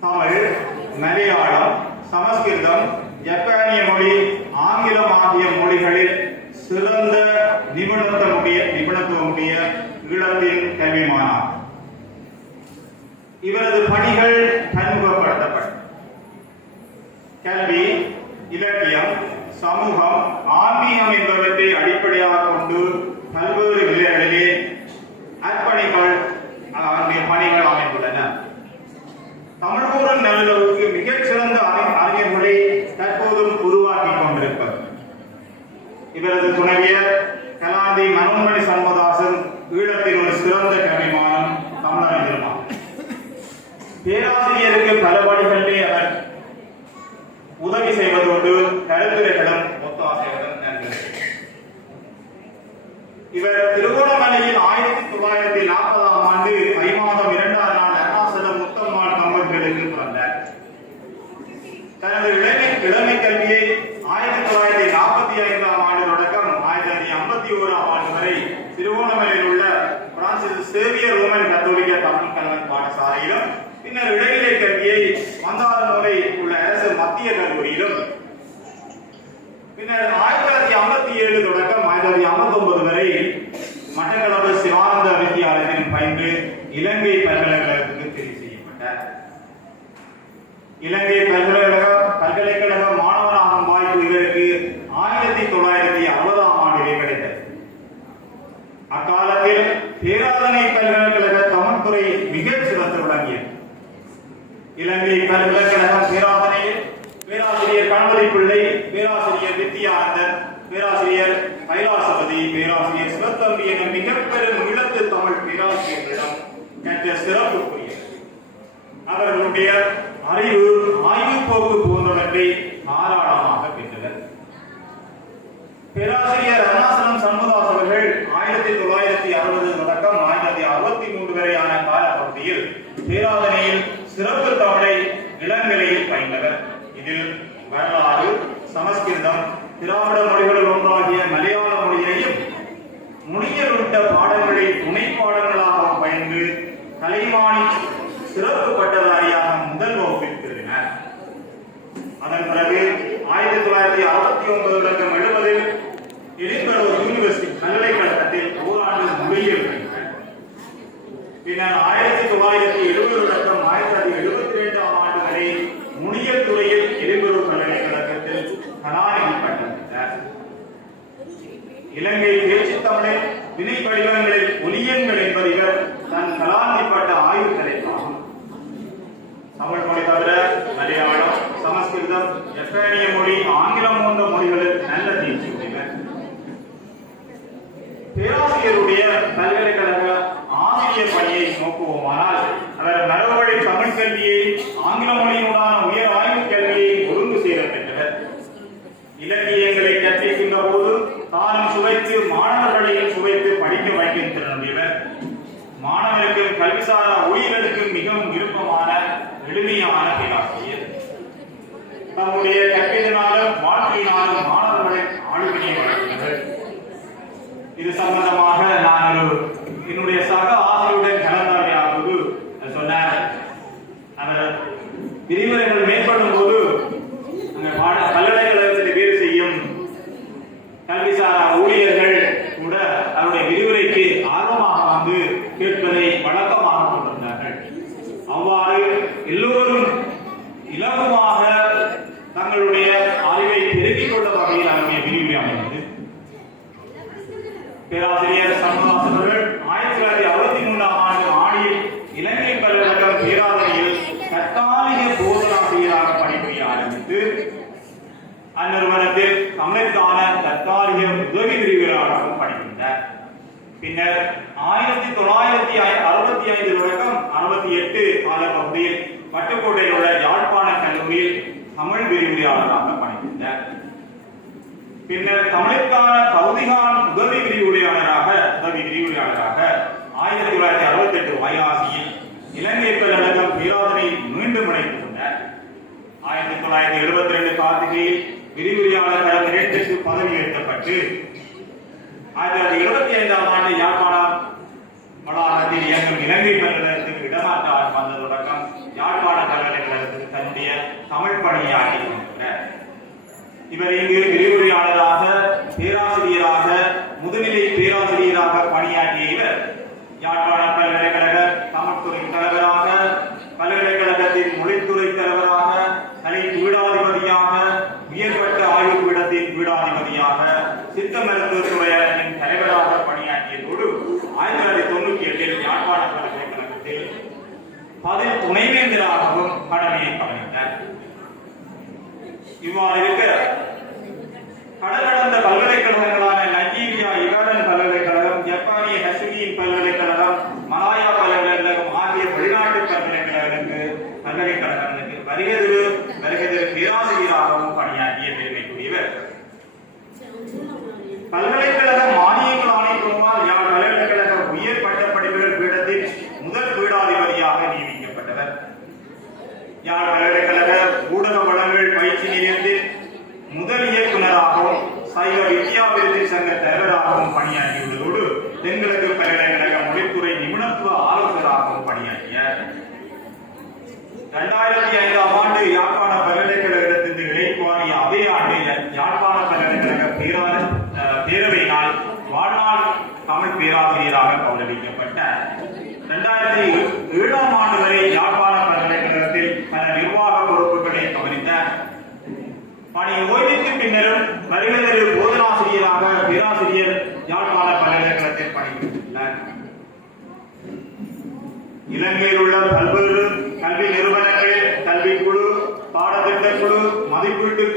தமிழ் மலையாளம் சமஸ்கிருதம் ஜப்பானிய மொழி ஆங்கிலம் ஆகிய மொழிகளில் சிறந்த நிபுணத்துவமுடைய நிபுணத்துவமுடைய ஈழத்தின் கல்விமானார். இவரது பணிகள் பன்முகப்படுத்தப்பட்டன. கல்வி இலக்கியம் சமூகம் ஆன்மீகம் என்பவற்றை அடிப்படையாக கொண்டு இவரது துணைவியர் கலாந்தி மனோன்மணி சண்முகதாசன் ஈழத்தின் ஒரு சிறந்த கவிமானம் தமிழறிஞருமாம் பேராசிரியருக்கு பல வழிகளிலே அவர் உதவி செய்வதோடு கருத்துரைகளும் ஒத்தாசைகளும் நன்கிறது இவர் திருகோணமலையில் ஆயிரத்தி தொள்ளாயிரத்தி நாற்பதாம் ஆண்டு ஐ மாதம் இரண்டாம் நாள் அருணாசலம் முத்தம்மாள் தமிழர்களுக்கு பிறந்தார். தனது இளமை இளமை கல்வியை ஆயிரத்தி தொள்ளாயிரத்தி நாற்பத்தி ஐந்தாம் ஆண்டு தொள்ளாயிரத்தி ஓராம் ஆண்டு வரை திருவோணமலையில் உள்ள பிரான்சிஸ் சேவியர் ரோமன் கத்தோலிக்க தமிழ் கல்வி பாடசாலையிலும் பின்னர் இடைநிலை கல்வியை மந்தாரமூலை உள்ள அரசு மத்திய கல்லூரியிலும். பின்னர் ஆயிரத்தி தொள்ளாயிரத்தி ஐம்பத்தி ஏழு தொடக்கம் ஆயிரத்தி தொள்ளாயிரத்தி ஐம்பத்தி ஒன்பது வரை மட்டக்களப்பு சிவானந்த வித்தியாலயத்தில் பயின்று இலங்கை பல்கலைக்கழகத்துக்கு தெரிவு செய்யப்பட்டார். இலங்கை பல்கலைக்கழக பேராதனை பல்கலைக்கழக தமிழ்துறை மிகச் சிறந்து விளங்கியது. இலங்கை பல்கலைக்கழகம் பேராதனையில் பேராசிரியர் கணபதி பிள்ளை பேராசிரியர் வித்யானந்தன் பேராசிரியர் கைலாசபதி பேராசிரியர் சிவத்தம்பி என மிகப்பெரும் இழத்து தமிழ் பேராசிரியர்களிடம் கற்ற சிறப்புக்குரியது அவர்களுடைய அறிவு ஆய்வு போக்கு போன்றவற்றை ஆராளமாக பெற்றனர். பேராசிரியர் அண்ணா சண்முதாஸ் அவர்கள் ஆயிரத்தி தொள்ளாயிரத்தி அறுபது தொடக்கம் ஆயிரத்தி அறுபத்தி மூன்று வரையான காலப்பகுதியில் பேராதனையில் சிறப்பு தமிழை இளங்கலையில் பயின்றவர் இதில் வரலாறு சமஸ்கிருதம் திராவிட மொழிகளில் ஒன்றாகிய மலையாள மொழியையும் முனியல் விட்ட பாடங்களை துணை பாடங்களாக பயின்று கலைமானி சிறப்பு பட்டதாரியாக முதல் வகுப்பில் பெறுகிறார் அதன் பிறகு ஆயிரத்தி தொள்ளாயிரத்தி அறுபத்தி ஒன்பது தொடக்கம் எழுபதில் எடின்பர்க் யூனிவர்சிட்டி பல்கலைக்கழகத்தில் ஓராண்டு மொழியியல் பயின்றார் பின்னர் ஆயிரத்தி தொள்ளாயிரத்தி எழுபது தொடக்கம் ஆயிரத்தி தொள்ளாயிரத்தி எழுபத்தி இரண்டாம் ஆண்டு வரை மொழியியல் துறையில் எடின்பர்க் பல்கலைக்கழகத்தில் கலாநிதி பட்டம் பெற்றார் இலங்கை பேச்சு தமிழில் வினை வடிவங்களில் மாணவருக்கும் கல்விசாரா ஊழியர்களுக்கும் மிகவும் விருப்பமான எளிமையான பேராசிரியர் தம்முடைய கற்பினாலும் வாழ்க்கையினாலும் மாணவர்களை ஆளுமையை வழங்கினர் இது சம்பந்த அமைந்தது பேராசிரியர் சண்முகாஸ் அவர்கள் ஆயிரத்தி தொள்ளாயிரத்தி அறுபத்தி மூன்றாம் ஆண்டு ஆடியில் இலங்கை பல்கலைக்கழகம் பேராதனையில் தற்காலிக போதனாசிரியராக பணிபுரிய ஆரம்பித்து அந்நிறுவனத்தில் தமிழுக்கான தற்காலிக உதவி பிரிவராகவும் பணிபுரிந்தார். பின்னர் ஆயிரத்தி தொள்ளாயிரத்தி அறுபத்தி ஐந்து தொடக்கம் அறுபத்தி எட்டு காலப்பகுதியில் பட்டுக்கோட்டையில் உள்ள யாழ்ப்பாண கல்லூரியில் தமிழ் விரிவுரையாளராக பணிபுரிந்தார். பின்னர் தமிழுக்கான பகுதிகான் உதவி விரிவுரையாளராக உதவி விரிவுரையாளராக ஆயிரத்தி தொள்ளாயிரத்தி அறுபத்தி எட்டு வயாசியில் இலங்கை பெருநகம் பேராதனை மீண்டும் இணைத்துக் கொண்டார். ஆயிரத்தி தொள்ளாயிரத்தி எழுபத்தி ரெண்டு கார்த்திகையில் விரிவுரையாளர் இரண்டுக்கு பதவி உயர்த்தப்பட்டு ஆயிரத்தி தொள்ளாயிரத்தி எழுபத்தி ஐந்தாம் ஆண்டு யாழ்ப்பாணம் வளாகத்தில் இயங்கும் இலங்கை பல்கலைக்கழகத்திற்கு இடமாற்றம் வந்த தொடக்கம் யாழ்ப்பாண பல்கலைக்கழகத்துக்கு தன்னுடைய தமிழ் பணியாற்றி இவர் இங்கு விரிவுரையாளராக பேராசிரியராக முதுநிலை பேராசிரியராக பணியாற்றிய இவர் யாழ்ப்பாண பல்கலைக்கழக தமிழ்துறை தலைவராக பல்கலைக்கழகத்தின் மொழித்துறை தலைவராக தனி பீடாதிபதியாக உயர்மட்ட ஆய்வு பீடத்தின் பீடாதிபதியாக சித்த மருத்துவத்துறையின் தலைவராக பணியாற்றியதோடு ஆயிரத்தி தொள்ளாயிரத்தி தொண்ணூற்றி எட்டில் யாழ்ப்பாண பல்கலைக்கழகத்தில் பதில் துணைவேந்தராகவும் கடமையை கவனித்தார் இவ்வாறு இருக்க பல்கலைக்கழகங்களான நைஜீரியா இகாடன் பல்கலைக்கழகம் ஜப்பானிய ஹசுகியின் பல்கலைக்கழகம் மலாயா பல்கலைக்கழகம் ஆகிய வெளிநாட்டு பல்கலைக்கழகங்களுக்கு பல்கலைக்கழகங்களுக்கு வருகதிரு வருகதிரு பேராசிரியராகவும் பணியாற்றிய பெருமைக்குரியவர். பல்கலைக்கழக மானியங்கள் ஆணைக்குழுவால் யாழ் பல்கலைக்கழக உயர் பட்ட படிப்புகள் பீடத்தில் முதல் பீடாதிபதியாக நியமிக்கப்பட்டவர். யாழ் பல்கலைக்கழக ஊடக வளங்கள் பயிற்சி நிலையத்தில் முதல் இயக்குநராகவும் சைவ வித்யா விருது சங்க தலைவராகவும் பணியாற்றியுள்ளதோடு தென்கிழக்கு பல்கலைக்கழக மொழித்துறை நிபுணத்துவ ஆலோசகராகவும் பணியாற்றிய இரண்டாயிரத்தி ஐந்தாம் ஆண்டு யாழ்ப்பாண பல்கலைக்கழகத்திலிருந்து இழைப்பாரிய அதே ஆண்டு யாழ்ப்பாண பல்கலைக்கழக பேரா பேரவையினால் வாழ்நாள் தமிழ் பேராசிரியராக கௌரவிக்கப்பட்ட இரண்டாயிரத்தி ஏழாம் ஆண்டு வரை யாழ்ப்பாண பல்கலைக்கழகத்தில் பல நிர்வாக பொறுப்புகளை கவனித்த பணி ஓய்வுக்கு பின்னரும் வருகிறது இலங்கையில் உள்ள பல்கலை